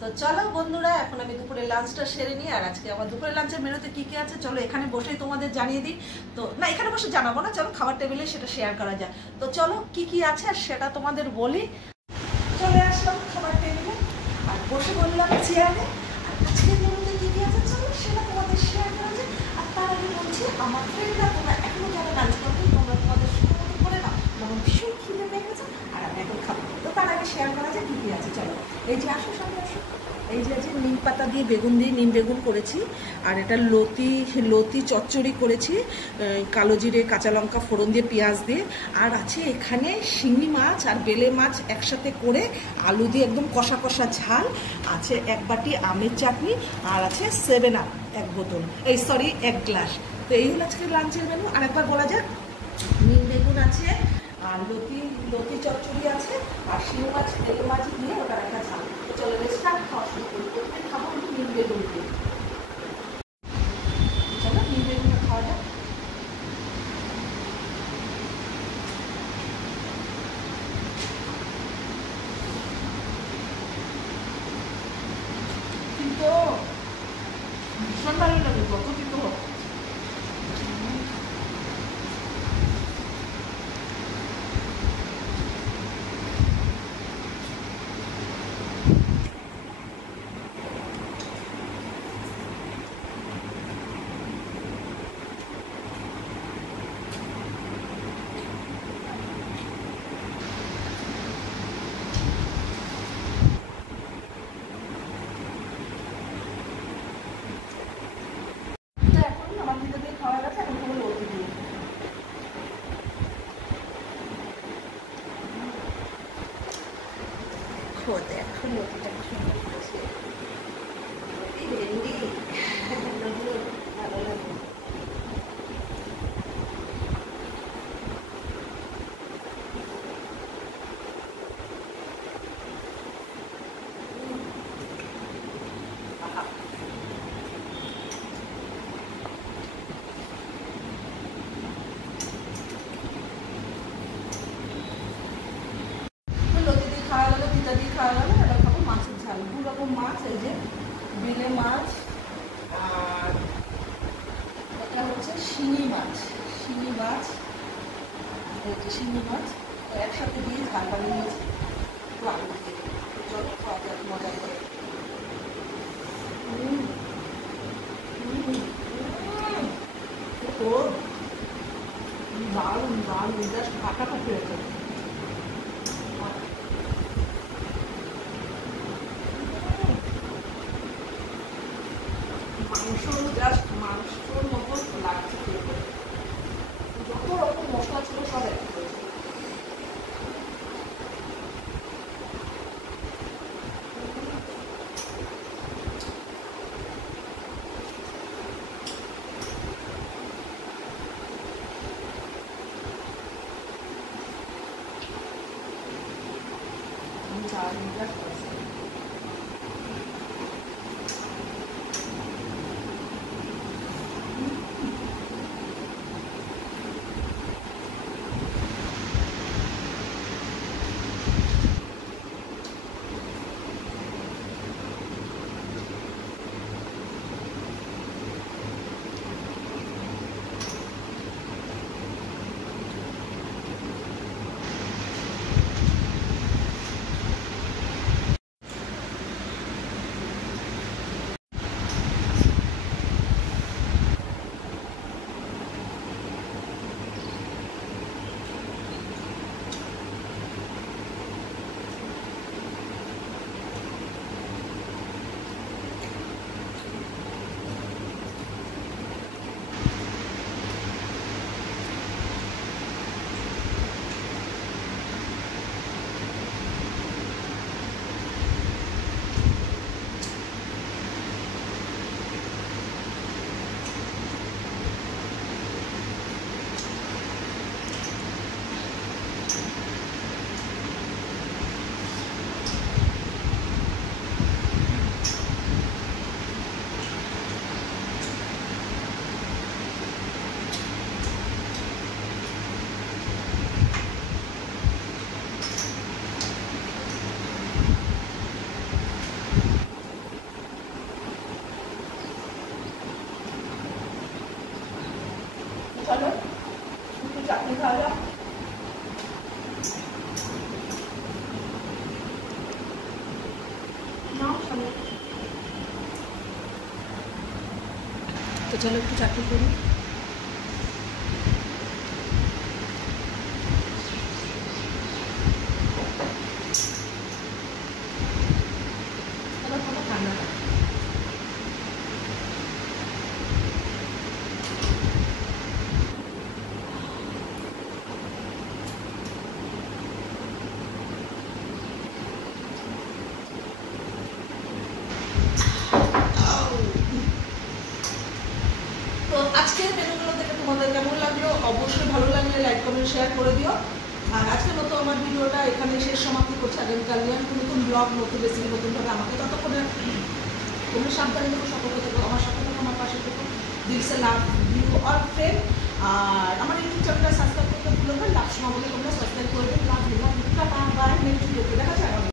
তো চলো বন্ধুরা, এখন আমি দুপুরের লাঞ্চটা সেরে নিই। আর আজকে আমার দুপুরের লাঞ্চের মেনুতে কি কি আছে চলো এখানে বসেই তোমাদের জানিয়ে দিই। তো না, এখানে বসে জানাবো না, চলো খাবার টেবিলে সেটা শেয়ার করা যায়। তো চলো কি কি আছে আর সেটা তোমাদের বলি। চলে আসলাম খাবার টেবিলে আর বসে বললাম চেয়ারে। আর আজকের মেনুতে কি কি আছে চলো সেটা তোমাদের শেয়ার করা যায়। আর তার আগে বলছি, আমার ফ্রেন্ডরা তোমরা এখনো যারা লাঞ্চ করবে তোমরা তোমাদের সময় করে নাও, আমার ভীষণ খিদে পেয়ে গেছে আর আমি এখন খাবো। তো তার আগে শেয়ার করা যায় কি কি আছে চলো। এই যে আসো সামনে আসো, এই যে আছে নিম পাতা দিয়ে বেগুন দিয়ে নিম বেগুন করেছি। আর এটা লতি চচ্চড়ি করেছি, কালো জিরে কাঁচা লঙ্কা ফোড়ন দিয়ে পেঁয়াজ দিয়ে। আর আছে এখানে শিঙি মাছ আর বেলে মাছ একসাথে করে আলু দিয়ে একদম কষা কষা ঝাল আছে। এক বাটি আমের চাটনি আর আছে 7 আপ এক বোতল, এক গ্লাস। তো এই হলো আজকে লাঞ্চের মেনু। আর একবার বলা যাক, নিম বেগুন আছে আর লতি চচ্চড়ি আছে আর শিঙি মাছ বেলে মাছ দিয়ে ওটা একটা ঝাল। চলো স্টার্ট খাওয়া শুরু করি। প্রথমে খাবো নিম বেগুন দিয়ে। চলো নিম বেগুনটা খাওয়া যাক। কিন্তু ভীষণ ভালো লাগে, কত কিন্তু দেখো লতিটা কি সুন্দর করেছে। এই ভেন্ডি ভালো লাগে। লতি দিয়ে খাওয়া গেলো, তিতা দিয়ে খাওয়া গেলো। এটা খাবো মাছের ঝাল, 2 রকম মাছ। এই যে বেলে মাছ আর এটা হচ্ছে শিঙি মাছ। এই যে শিঙি মাছ একসাথে দিয়ে ঝাল বানিয়ে নিয়েছি। আলু দিয়ে জল খাওয়া যাক মজা করে। দারুণ দারুণ, জাস্ট ফাটাফাটি হয়েছে। মাংসর মতো লাগছে খেতে। যত রকম মশলা ছিল সব এক করেছে। চলো একটু চাটনি করি। ঠান্ডা তো আজকের মেনুগুলো থেকে তোমাদের কেমন লাগলো অবশ্যই ভালো লাগলে লাইক কমেন্ট শেয়ার করে দিও। আর আজকের মতো আমার ভিডিওটা এখানে শেষ সমাপ্তি করছে। আগামীকাল নিয়ে নতুন ব্লগ নতুন রেসিপি নতুনভাবে আমাকে ততক্ষণে তোমরা সাবধানে থেকো, সতর্ক থেকো, আমার সাথে থেকো, আমার পাশে থেকো। দিলসে লাভ ইউ অল ফ্রেন্ড। আর আমার ইউটিউব চ্যানেলটা সাবস্ক্রাইব করতে ভুলো না। লাভ